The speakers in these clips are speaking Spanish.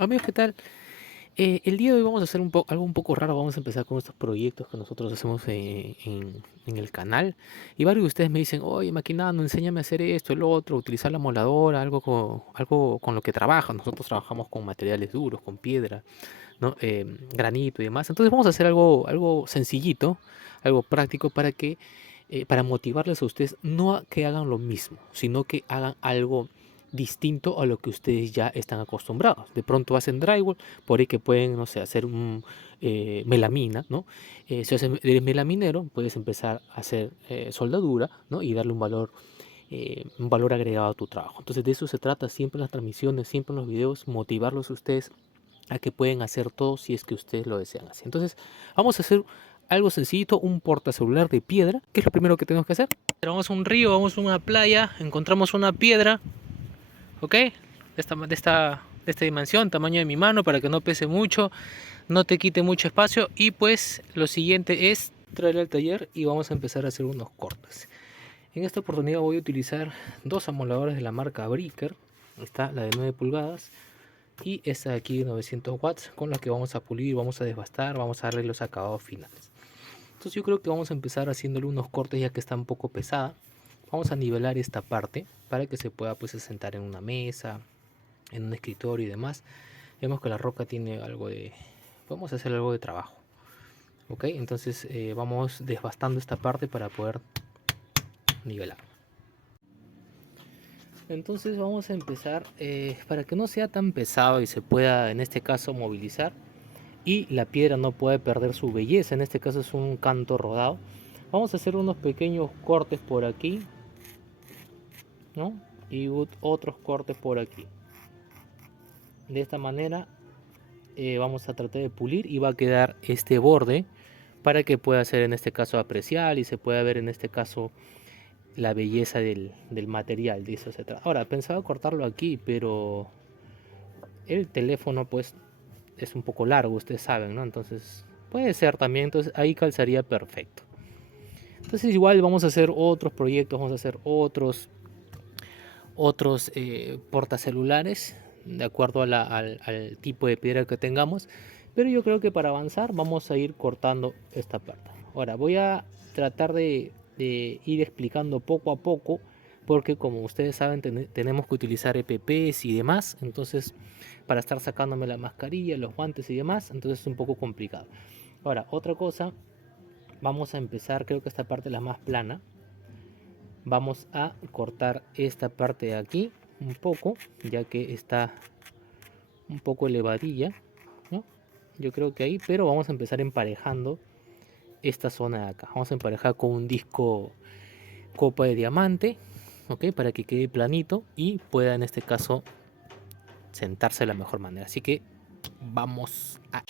Amigos, ¿qué tal? El día de hoy vamos a hacer algo un poco raro. Vamos a empezar con estos proyectos que nosotros hacemos en el canal. Y varios de ustedes me dicen, oye, Maquinando, enséñame a hacer esto, el otro, utilizar la moladora, algo con lo que trabajan. Nosotros trabajamos con materiales duros, con piedra, ¿no? Granito y demás. Entonces vamos a hacer algo sencillito, algo práctico para motivarles a ustedes, no a que hagan lo mismo, sino que hagan algo distinto a lo que ustedes ya están acostumbrados. De pronto hacen drywall, por ahí que pueden, no sé, hacer un melamina, ¿no? Si eres melaminero, puedes empezar a hacer soldadura, ¿no? Y darle un valor agregado a tu trabajo. Entonces de eso se trata siempre en las transmisiones, siempre en los videos, motivarlos a ustedes a que pueden hacer todo si es que ustedes lo desean así. Entonces, vamos a hacer algo sencillito, un portacelular de piedra. ¿Qué es lo primero que tenemos que hacer? Vamos a un río, vamos a una playa, encontramos una piedra, ¿ok? De esta dimensión, tamaño de mi mano, para que no pese mucho, no te quite mucho espacio. Y pues lo siguiente es traerla al taller y vamos a empezar a hacer unos cortes. En esta oportunidad voy a utilizar dos amoladoras de la marca Bricker. Está la de 9 pulgadas y esta de aquí de 900 watts, con la que vamos a pulir, vamos a desbastar, vamos a darle los acabados finales. Entonces yo creo que vamos a empezar haciéndole unos cortes, ya que está un poco pesada. Vamos a nivelar esta parte para que se pueda pues sentar en una mesa, en un escritorio y demás. Vemos que la roca tiene algo de... Vamos a hacer algo de trabajo. Ok, entonces vamos desbastando esta parte para poder nivelar. Entonces vamos a empezar para que no sea tan pesado y se pueda en este caso movilizar y la piedra no puede perder su belleza. En este caso es un canto rodado. Vamos a hacer unos pequeños cortes por aquí, ¿no? Y otros cortes por aquí. De esta manera vamos a tratar de pulir y va a quedar este borde para que pueda ser en este caso apreciar y se pueda ver en este caso la belleza del material. De eso se trata. Ahora pensaba cortarlo aquí, pero el teléfono pues es un poco largo, ustedes saben, ¿no? Entonces puede ser también, entonces ahí calzaría perfecto. Entonces igual vamos a hacer otros proyectos, vamos a hacer otros portacelulares de acuerdo al tipo de piedra que tengamos. Pero yo creo que para avanzar vamos a ir cortando esta parte. Ahora voy a tratar de ir explicando poco a poco, porque como ustedes saben tenemos que utilizar EPPs y demás. Entonces para estar sacándome la mascarilla, los guantes y demás, entonces es un poco complicado. Ahora otra cosa, vamos a empezar, creo que esta parte es la más plana. Vamos a cortar esta parte de aquí un poco, ya que está un poco elevadilla, ¿no? Yo creo que ahí, pero vamos a empezar emparejando esta zona de acá. Vamos a emparejar con un disco copa de diamante, ¿ok? Para que quede planito y pueda en este caso sentarse de la mejor manera. Así que vamos a...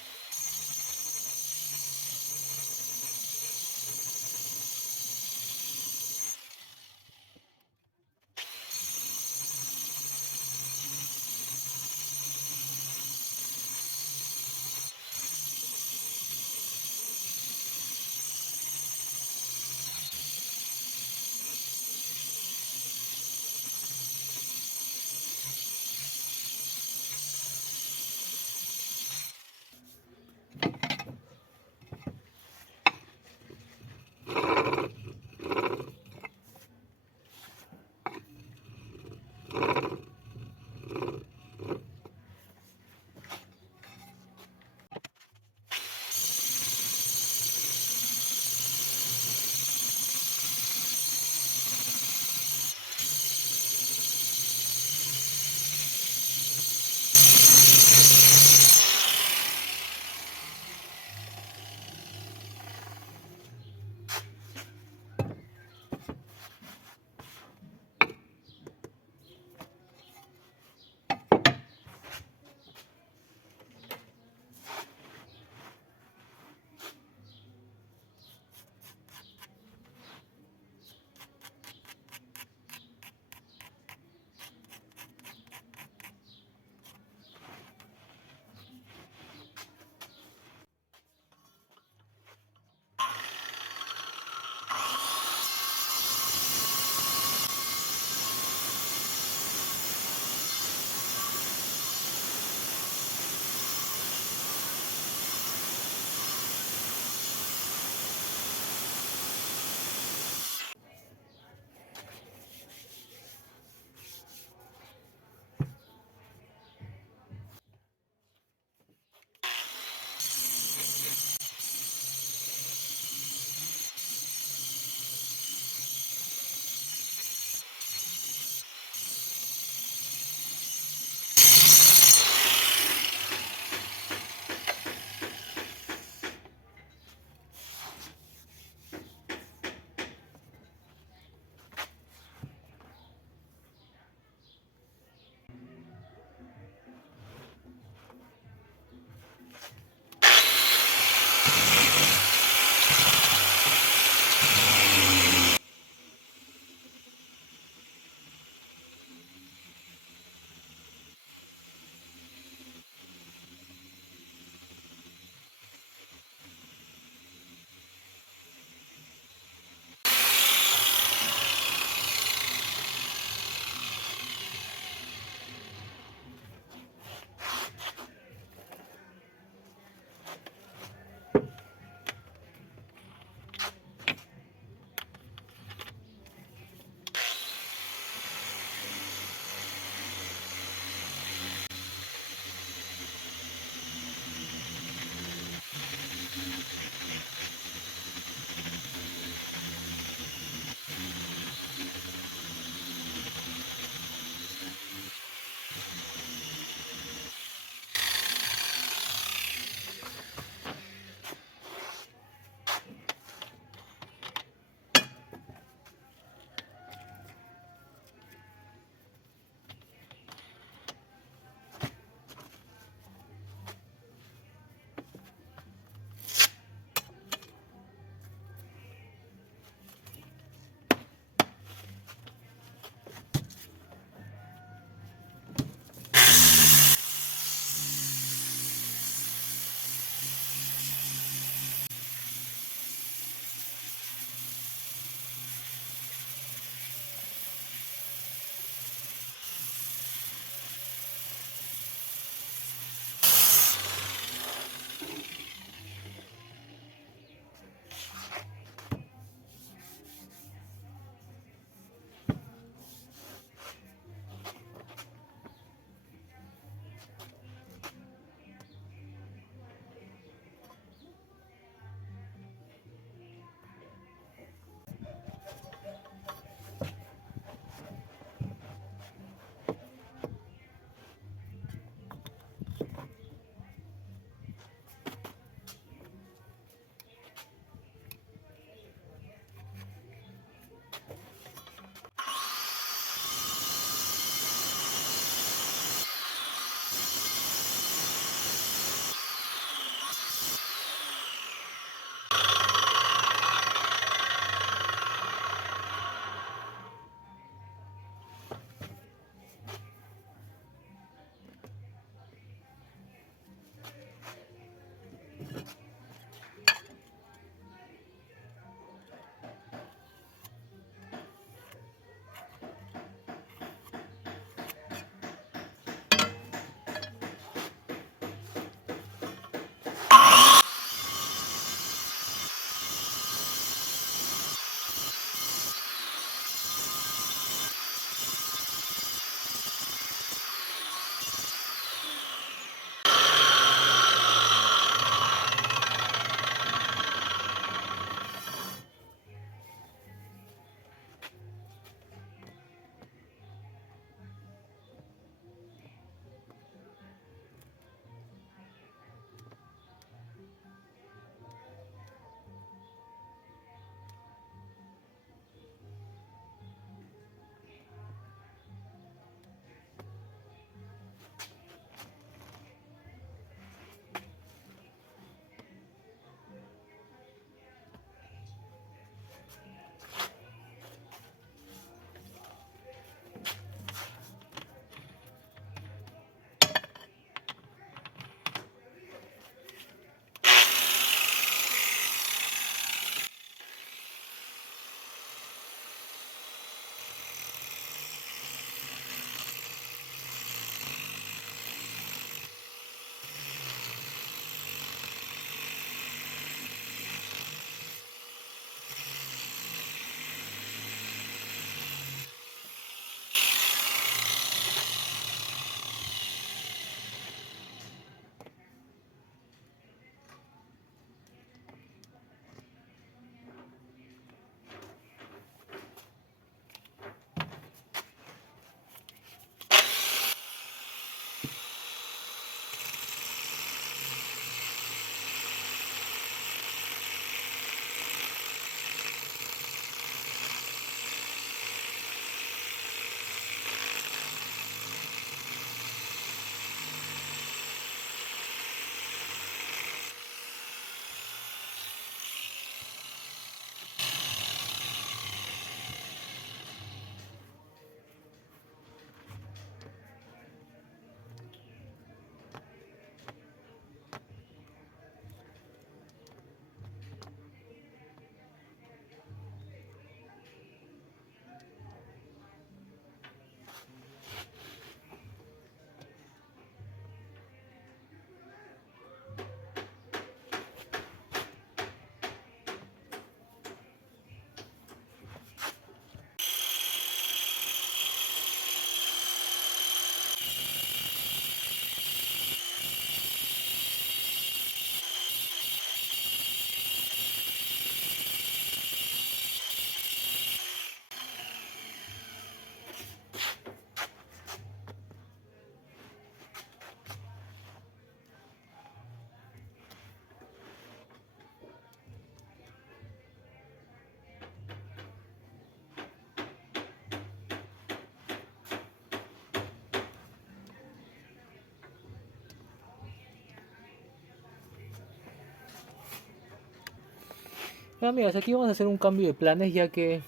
Amigos, aquí vamos a hacer un cambio de planes ya que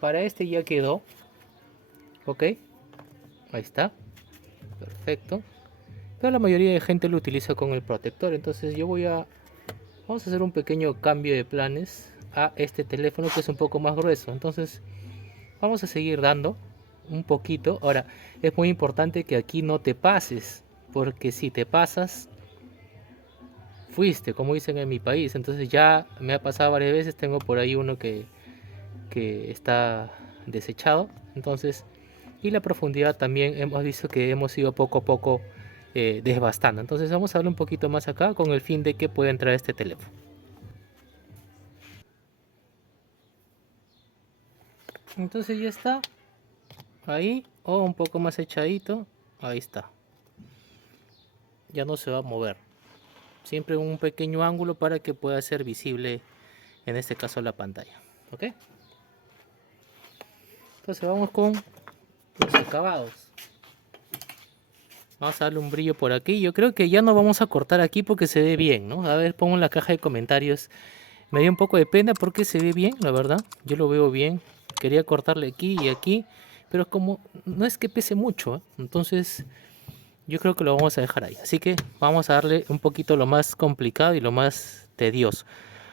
para este ya quedó. Ok, ahí está, perfecto. Pero la mayoría de gente lo utiliza con el protector, entonces vamos a hacer un pequeño cambio de planes a este teléfono que es un poco más grueso. Entonces vamos a seguir dando un poquito. Ahora, es muy importante que aquí no te pases, porque si te pasas, fuiste, como dicen en mi país. Entonces ya me ha pasado varias veces, tengo por ahí uno que está desechado. Entonces, y la profundidad también hemos visto que hemos ido poco a poco desbastando. Entonces vamos a darle un poquito más acá con el fin de que pueda entrar este teléfono. Entonces ya está ahí, o un poco más echadito. Ahí está, ya no se va a mover. Siempre un pequeño ángulo para que pueda ser visible, en este caso, la pantalla. ¿Ok? Entonces vamos con los acabados. Vamos a darle un brillo por aquí. Yo creo que ya no vamos a cortar aquí porque se ve bien, ¿no? A ver, pongo en la caja de comentarios. Me dio un poco de pena porque se ve bien, la verdad. Yo lo veo bien. Quería cortarle aquí y aquí, pero como no es que pese mucho, ¿eh? Entonces yo creo que lo vamos a dejar ahí. Así que vamos a darle un poquito lo más complicado y lo más tedioso.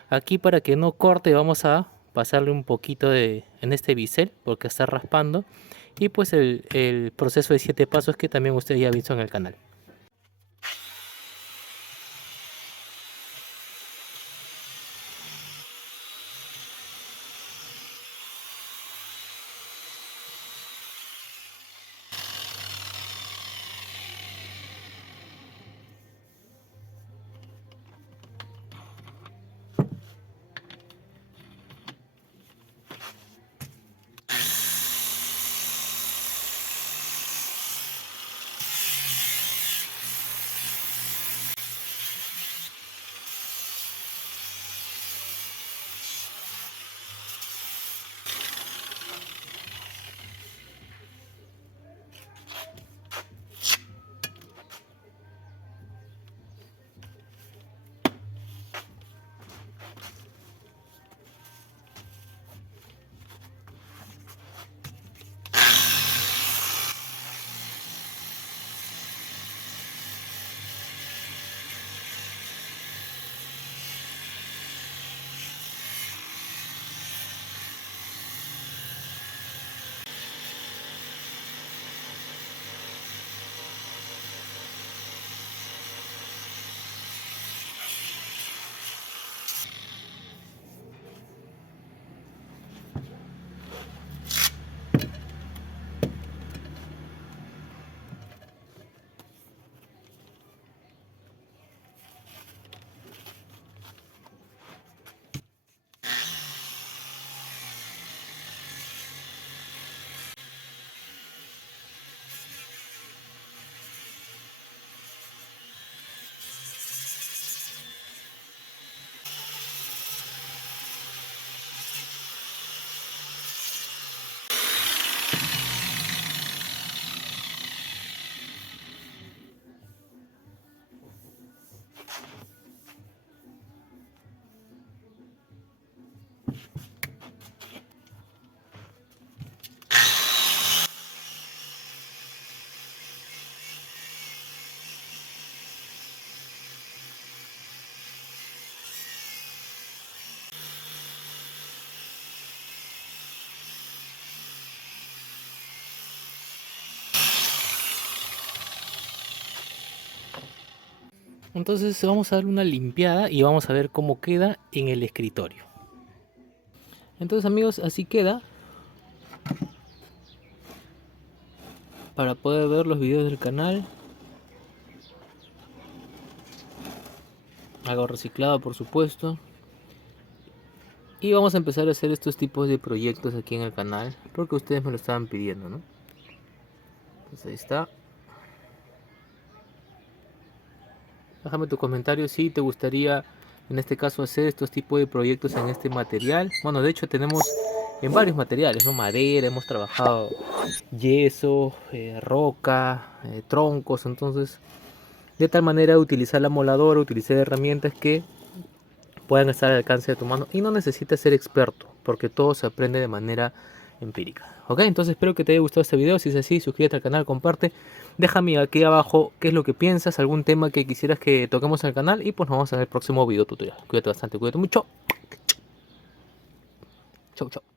Aquí, para que no corte, vamos a pasarle un poquito en este bisel porque está raspando. Y pues el proceso de 7 pasos que también ustedes ya han visto en el canal. Entonces vamos a darle una limpiada y vamos a ver cómo queda en el escritorio. Entonces, amigos, así queda. Para poder ver los videos del canal, algo reciclado, por supuesto. Y vamos a empezar a hacer estos tipos de proyectos aquí en el canal porque ustedes me lo estaban pidiendo, ¿no? Entonces ahí está. Déjame tu comentario si te gustaría, en este caso, hacer estos tipos de proyectos en este material. Bueno, de hecho tenemos en varios materiales, ¿no? Madera, hemos trabajado yeso, roca, troncos. Entonces, de tal manera, utilizar la moladora, utilizar herramientas que puedan estar al alcance de tu mano y no necesitas ser experto, porque todo se aprende de manera empírica. Ok, entonces espero que te haya gustado este video. Si es así, suscríbete al canal, comparte. Déjame aquí abajo qué es lo que piensas, algún tema que quisieras que toquemos en el canal y pues nos vemos en el próximo video tutorial. Cuídate bastante, cuídate mucho. Chau, chau.